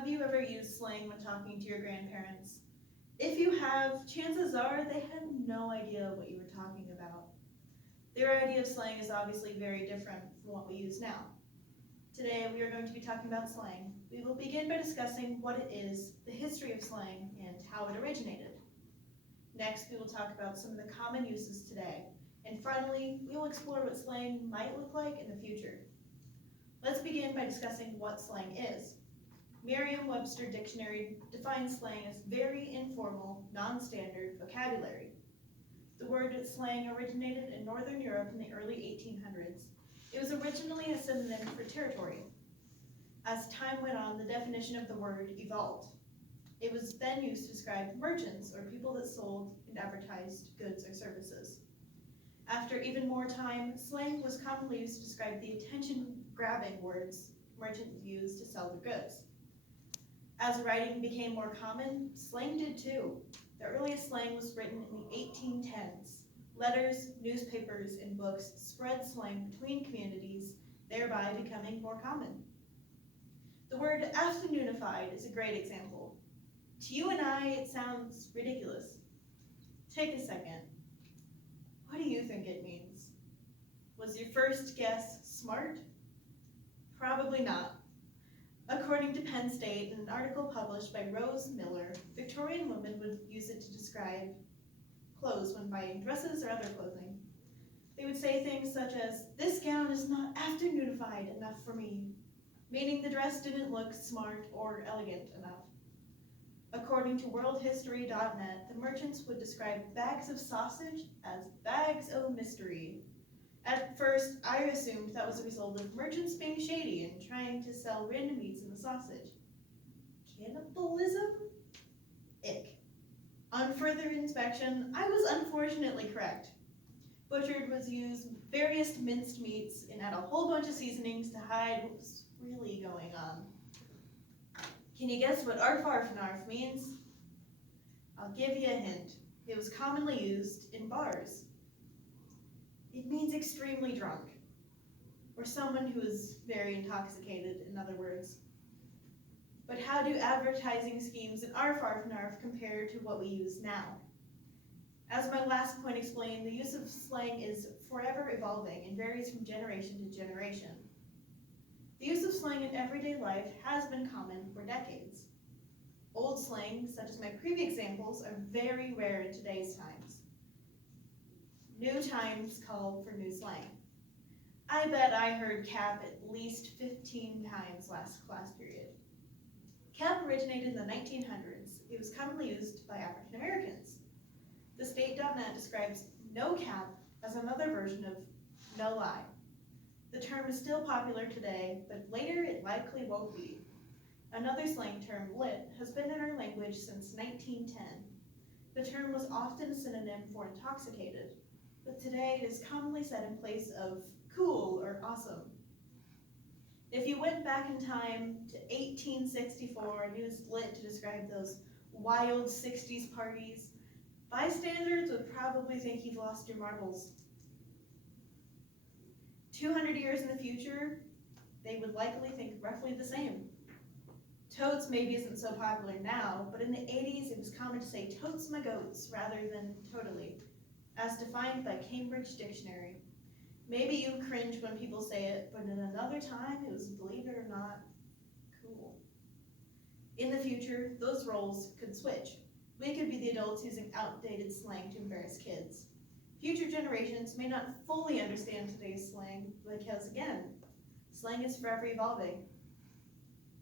Have you ever used slang when talking to your grandparents? If you have, chances are they had no idea what you were talking about. Their idea of slang is obviously very different from what we use now. Today we are going to be talking about slang. We will begin by discussing what it is, the history of slang, and how it originated. Next, we will talk about some of the common uses today. And finally, we will explore what slang might look like in the future. Let's begin by discussing what slang is. Merriam-Webster Dictionary defines slang as very informal, non-standard vocabulary. The word slang originated in Northern Europe in the early 1800s. It was originally a synonym for territory. As time went on, the definition of the word evolved. It was then used to describe merchants, or people that sold and advertised goods or services. After even more time, slang was commonly used to describe the attention-grabbing words merchants used to sell their goods. As writing became more common, slang did too. The earliest slang was written in the 1810s. Letters, newspapers, and books spread slang between communities, thereby becoming more common. The word afternoonified is a great example. To you and I, it sounds ridiculous. Take a second. What do you think it means? Was your first guess smart? Probably not. According to Penn State, in an article published by Rose Miller, Victorian women would use it to describe clothes when buying dresses or other clothing. They would say things such as, "This gown is not afternoonified enough for me," meaning the dress didn't look smart or elegant enough. According to worldhistory.net, the merchants would describe bags of sausage as bags o' mystery. At first, I assumed that was a result of merchants being shady and trying to sell random meats in the sausage. Cannibalism? Ick. On further inspection, I was unfortunately correct. Butchered was used various minced meats and add a whole bunch of seasonings to hide what was really going on. Can you guess what arfarfnarf means? I'll give you a hint. It was commonly used in bars. It means extremely drunk, or someone who is very intoxicated, in other words. But how do advertising schemes in arfarfnarf compare to what we use now? As my last point explained, the use of slang is forever evolving and varies from generation to generation. The use of slang in everyday life has been common for decades. Old slang, such as my previous examples, are very rare in today's times. New times call for new slang. I bet I heard cap at least 15 times last class period. Cap originated in the 1900s. It was commonly used by African Americans. The State.net describes no cap as another version of no lie. The term is still popular today, but later it likely won't be. Another slang term, lit, has been in our language since 1910. The term was often a synonym for intoxicated, but today it is commonly said in place of cool or awesome. If you went back in time to 1864 and used lit to describe those wild 60s parties, bystanders would probably think you've lost your marbles. 200 years in the future, they would likely think roughly the same. Totes maybe isn't so popular now, but in the 80s it was common to say totes my goats rather than totally, as defined by Cambridge Dictionary. Maybe you cringe when people say it, but in another time it was, believe it or not, cool. In the future, those roles could switch. We could be the adults using outdated slang to embarrass kids. Future generations may not fully understand today's slang because, again, slang is forever evolving.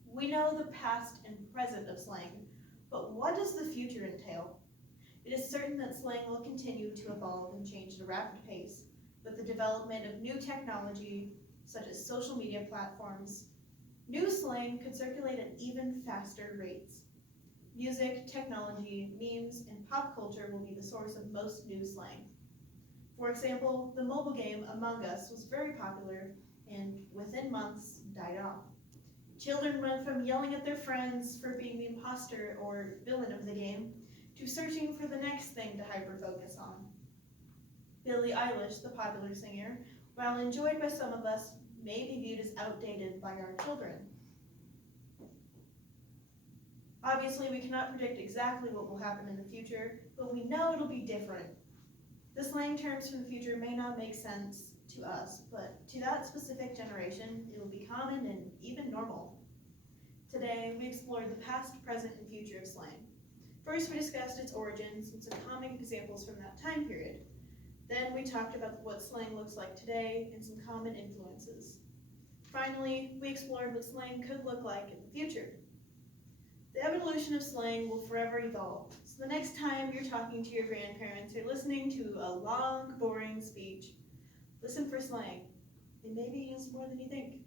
We know the past and present of slang, but what does the future entail? It is certain that slang will continue to evolve and change at a rapid pace with the development of new technology, such as social media platforms. New slang could circulate at even faster rates. Music, technology, memes, and pop culture will be the source of most new slang. For example, the mobile game Among Us was very popular and within months died off. Children went from yelling at their friends for being the imposter or villain of the game to searching for the next thing to hyper-focus on. Billie Eilish, the popular singer, while enjoyed by some of us, may be viewed as outdated by our children. Obviously, we cannot predict exactly what will happen in the future, but we know it'll be different. The slang terms from the future may not make sense to us, but to that specific generation, it will be common and even normal. Today, we explored the past, present, and future of slang. First, we discussed its origins and some common examples from that time period. Then, we talked about what slang looks like today and some common influences. Finally, we explored what slang could look like in the future. The evolution of slang will forever evolve, so the next time you're talking to your grandparents or listening to a long, boring speech, listen for slang. It may be used more than you think.